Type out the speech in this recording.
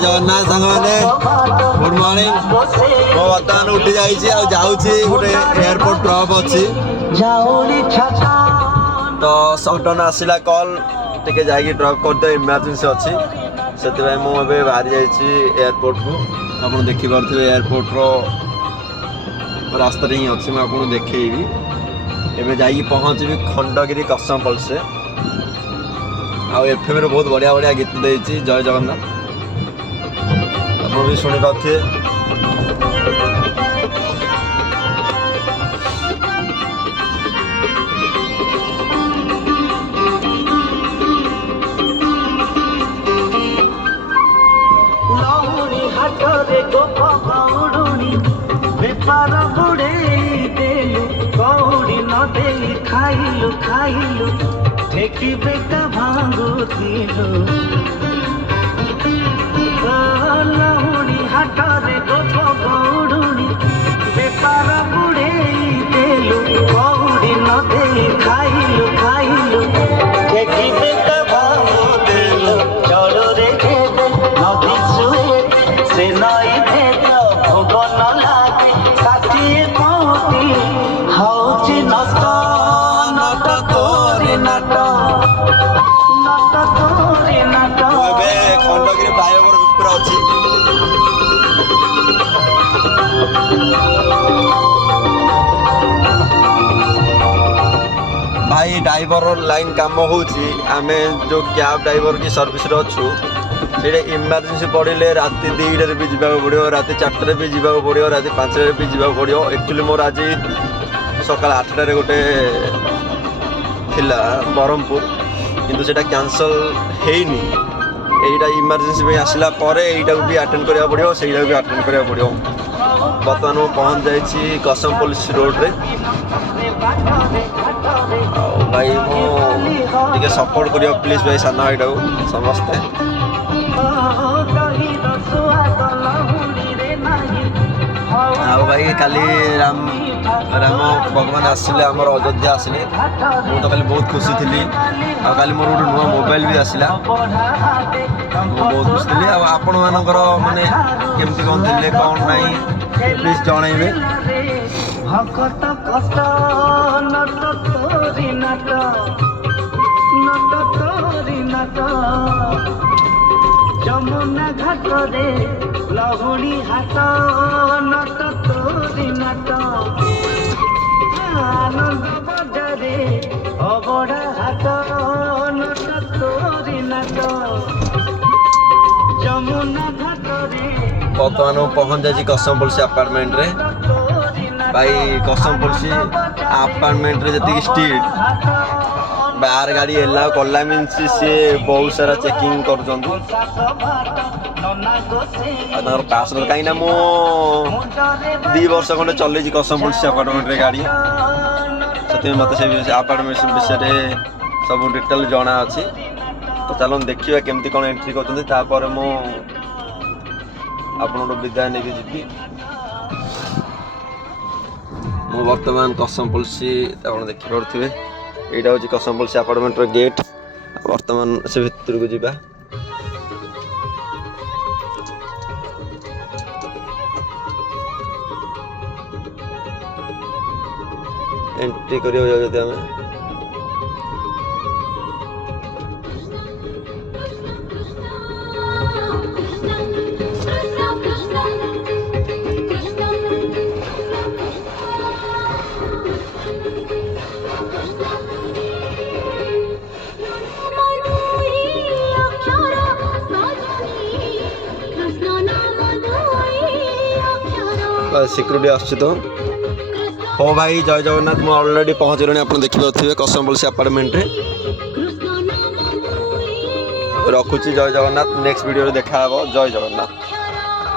जगन्नाथ सांग मैंने good morning मो बर्तमान उठी जाऊँगी गोटे एयरपोर्ट ड्रॉप अच्छी तो सडन आसला कॉल टे जाकि ड्रॉप करदे इमरजेंसी अच्छी से मुझे बाहरी जाइए एयरपोर्ट को आप देखिपे एयरपोर्ट रास्ता ही अच्छी मुझे आपको देखी एवं जा पहुँची खंडगिरी कसम पल से एफएम बहुत बढ़िया बढ़िया गीत देती जय जगन्नाथ आप भी शुणी पारे बेपार बुड़े देलु कौड़ी न दे खाइलु खाइलु ठेकी बेटा भांगुथिलु लहुणी हाटरे गोप गौड़ुणी बेपार बुड़े देलु कौड़ी न दे खाइलु खाइलु ठेकी बेटा भांगुथिलु चढ़रे खेदे नदी सुए से नई भेद भोग न लागे साथिए पहुँची हौची नट नट तोरे नट नट तोरे नट खंडगिरी फ्लाईओवर पूरा अच्छी भाई ड्राइवर लाइन काम होची आमे जो कैब ड्राइवर की सर्विस रे अच्छू से इमरजेंसी पड़े राति 2टार भी जावाक पड़ो राति 4टार भी जावाक पड़ो राति 5टार भी जावाक पड़ो एक्चुअली मोर आज सकाल 8टार गोटे थिला ब्रह्मपुर किंतु सेटा कैंसल हेनी एटा इमरजेंसी में आसला यहीटा भी अटेंड करा पड़ो से भी अटेंड करा पड़ो बर्तमान मुझे पहुँच जाइए कसम पुलिस रोड रे भाई मुझे सपोर्ट करियो प्लीज भाई साना भाईटा को समस्ते भाई काली राम राम भगवान आसिले आमर अयोध्या आसिले मुझे तो खाली बहुत खुशी थी आली मोर गोटे नुआ मोबाइल भी आसला बहुत खुशी थी आपण मानकर माने केमती कौन थे कौन नहीं प्लीज जनइबे भगत कष्ट नट तोरी नट नट तोरी नट जमुना घाट रे लहुणी हाट नट तोरी नट आनंद बजारे अबड़ा हाट नट तोरी नट जमुना घाट रे बर्तमान पहुँच जाए कसम पुलिस अपार्टमेंट रे भाई कसम पुलिस अपार्टमेंट रे जी स्ट्रीट बाहर गाड़ी एला कला मीन्स सी बहुत सारा चेकिंग कर पासपोर्ट कहीं ना मो 2 वर्ष खंडे चल कसम पुलिस अपार्टमेंट रे गाड़ी से मत से अपार्टमेंट विषय सब डिटेल जना अच्छी तो चलो देखिए केमती कौन एंट्री कर मु आपन विदाय नहीं जी मु बर्तमान कसम पुलिस आप देखिपे यहाँ हूँ कसम पुलिस अपार्टमेंट गेट बर्तमान से भितर को जीवा एंट्री कर सिक्यूरिटी आस तो हो भाई जय जगन्नाथ मुझे ऑलरेडी पहुँच गली आप देखिए कसम पुलिस अपार्टमेंट रे रखुची जय जगन्नाथ नेक्स्ट वीडियो देखा जय जगन्नाथ।